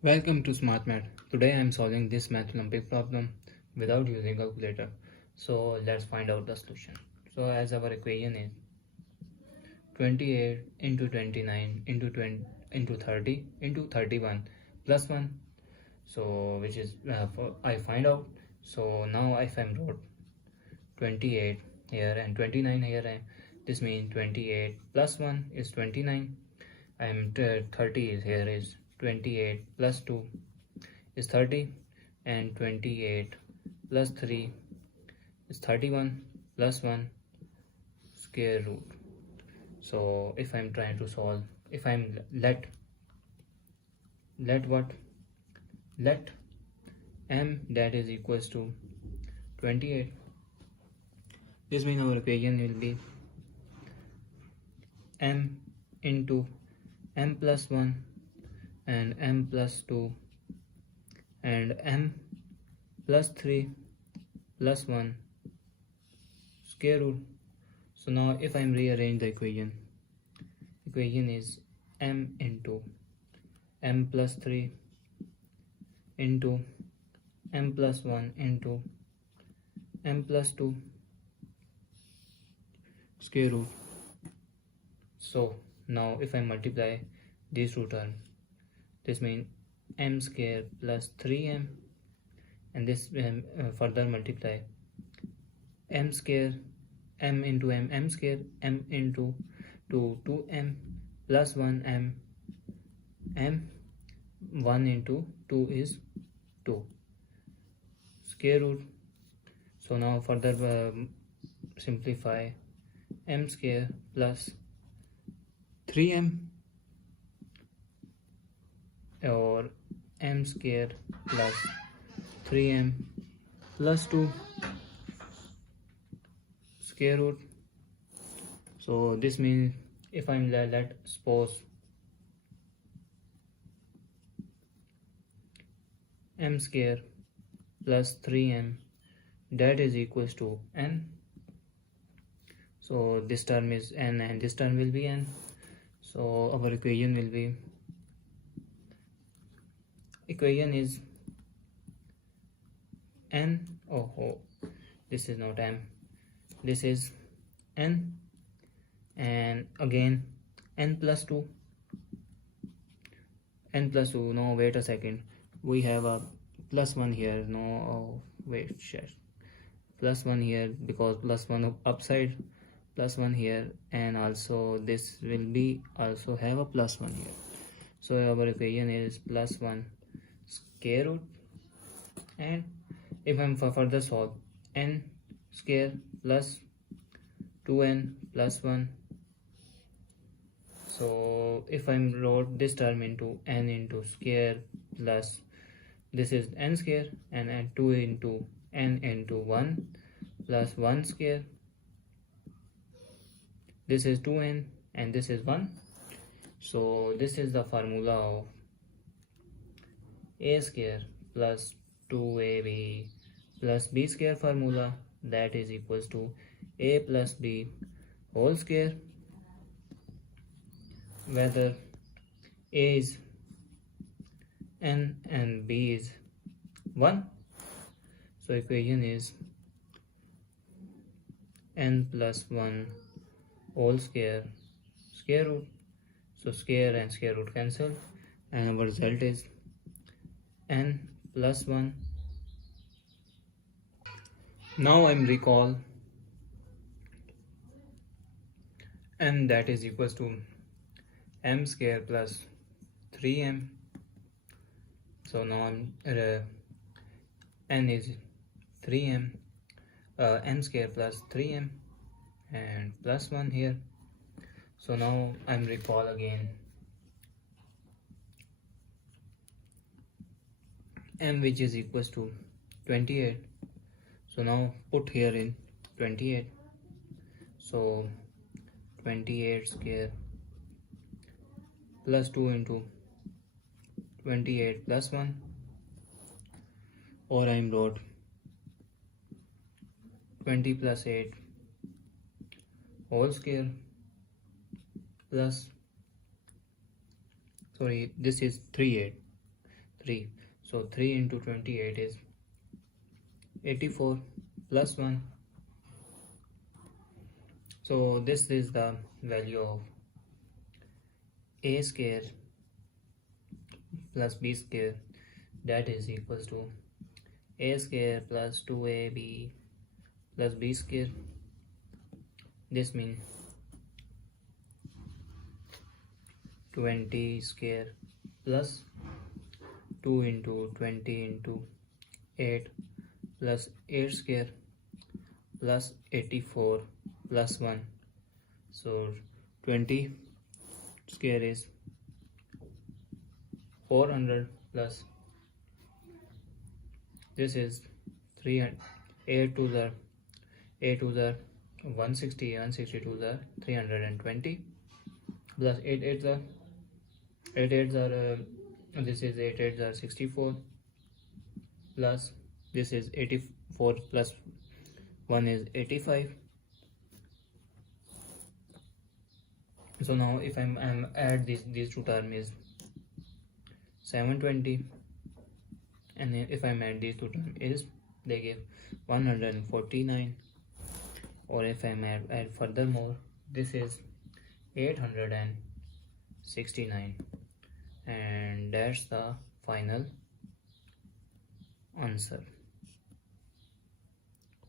Welcome to Smart Math. Today I am solving this math Olympic problem without using calculator. So let's find out the solution. So as our equation is 28 into 29 into 20 into 30 into 31 plus 1. So which is I find out. So now if I wrote 28 here and 29 here, this means 28 plus 1 is 29. 30 is here is 28 plus 2 is 30, and 28 plus 3 is 31 plus 1 square root. So if I'm trying to solve, if I'm let m that is equals to 28, this means our equation will be m into m plus 1 and m plus 2 and m plus 3 plus 1 square root. So now if I rearrange the equation is m into m plus 3 into m plus 1 into m plus 2 square root. So now if I multiply these two terms, this means m square plus 3m, and this further multiply m square, m into m square, m into 2m plus 1m, m 1 into 2 is 2 square root. So now further simplify m square plus 3m or m square plus 3m plus 2 square root. So this means if I'm let suppose m square plus 3m that is equals to n. So this term is n and this term will be n. So our equation is n. This is not m, this is n, and again n plus 2. No, wait a second, we have a plus 1 here. No, wait, shit, plus 1 here because plus 1 upside, plus 1 here, and also this will be also have a plus 1 here. So our equation is plus 1 square root, and if I'm further solve, n square plus 2n plus 1. So if I'm wrote this term into n into square plus this is n square, and 2 into n into 1 plus 1 square, this is 2n and this is 1. So this is the formula of a square plus 2ab plus b square formula, that is equals to a plus b whole square, whether a is n and b is 1. So equation is n plus 1 whole square square root. So square and square root cancel, and our result is n plus 1. Now I'm recall m that is equals to m square plus 3m. So now I'm n is 3m, m square plus 3m and plus 1 here. So now I'm recall again m which is equals to 28. So now put here in 28. So 28 square plus 2 into 28 plus 1, or I'm wrote 20 plus 8 whole square plus, sorry, this is 38 3. So 3 into 28 is 84 plus 1. So this is the value of a square plus b square, that is equals to a square plus 2ab plus b square. This means 20 square plus 2 into 20 into 8 plus 8 square plus 84 plus 1. So 20 square is 400 plus this is 300. 8 to the 160, 160 to the 320 plus 8 8s are this is 8 8s are 64 plus this is 84 plus 1 is 85. So now if I'm add these two terms is 720, and if I add these two terms is they give 149, or if I add furthermore this is 869, and that's the final answer.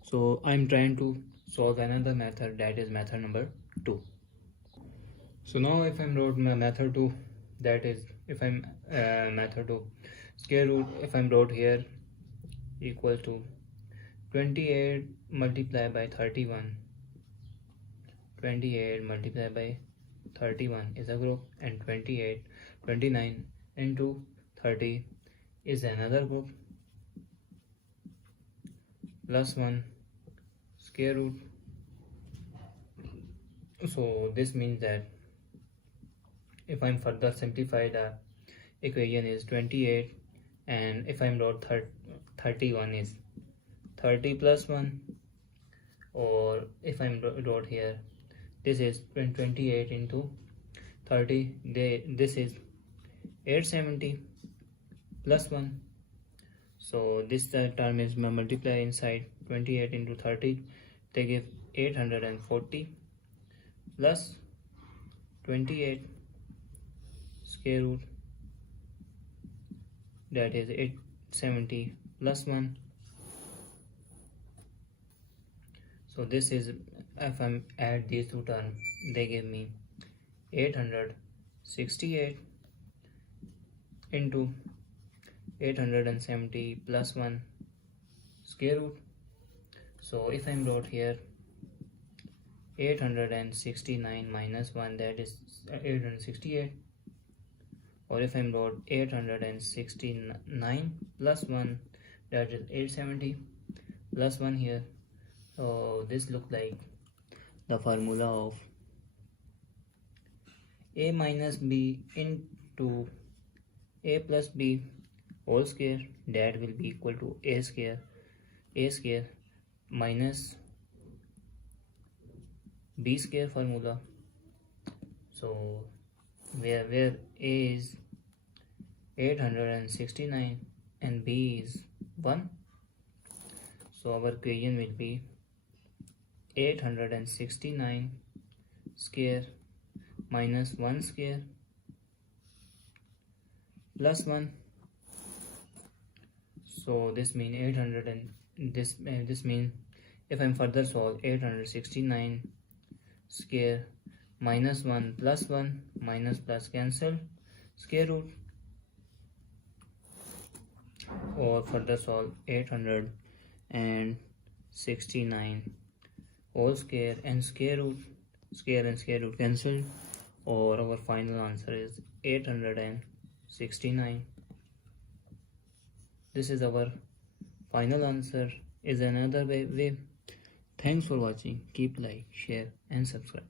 So I'm trying to solve another method, that is method number 2. So now if I'm wrote my method 2, that is if I'm method 2 square root, if I'm wrote here equal to 28 multiplied by 31, 28 multiplied by 31 is a group, and 29 into 30 is another group, plus 1 square root. So this means that if I'm further simplify the equation is 28, and if I'm wrote 31 is 30 plus 1, or if I'm wrote here this is 28 into 30, this is 870 plus 1. So this term is multiply inside 28 into 30, they give 840 plus 28 square root, that is 870 plus 1. So this is, if I add these two terms, they give me 868 into 870 plus 1 square root. So if I wrote here 869 minus 1, that is 868, or if I wrote 869 plus 1, that is 870 plus 1 here. So this looks like the formula of a minus b into a plus b whole square, that will be equal to a square minus b square formula. So where a is 869 and b is 1, so our equation will be 869 square minus 1 square plus 1. So this means 800, and this means if I'm further solve 869 square minus 1 plus 1, minus plus cancel, square root, or further solve 869 whole square and square root cancel, or our final answer is 869. This is our final answer, is another way. Thanks for watching. Keep like, share and subscribe.